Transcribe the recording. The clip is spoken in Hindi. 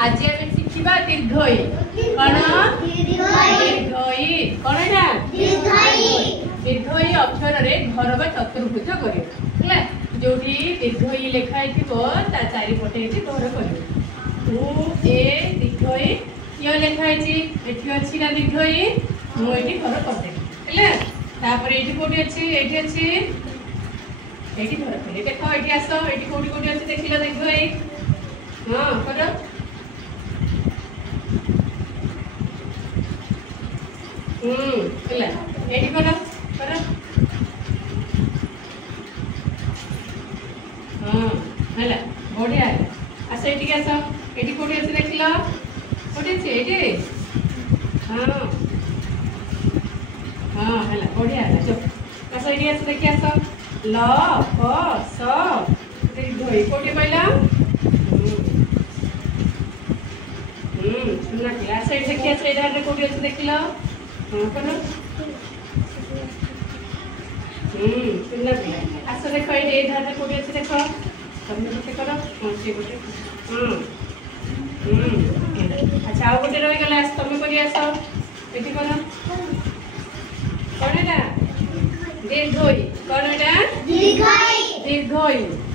आज आम शिखा दीर्घई कौन दीर्घई कौन है दीर्घई अक्षर रे घर बा चतुर्भुज कर जो दीर्घई लिखाई ता चारिपटे घर कर ए दीर्घई ये लिखाई एटी अच्छी ना दीर्घई मुझे घर करदेवी है कौटी अच्छी ये अच्छी ये घर करी देख ये आस ये कौटी कौटी अच्छी देख लो दीर्घई हाँ कर ये कर कर हाँ है बढ़िया आस ये आस ये कौटी अच्छी देख लो कौटी अच्छी ये हाँ हाँ है बढ़िया है जो आस ये आस देखिए आस ल फ स दीर्घई कौटी कहला सुना कि आस ये देखिए आस ये कौटी अच्छी देख लो हाँ कर सुना कि आस देख ये धारे कौटी अच्छी देख तुम गोटे कर हाँ सी गोटे अच्छा आउ गोटे रहीगला आस तुम कर आस ये कर कौन है दीर्घई कौन है दीर्घई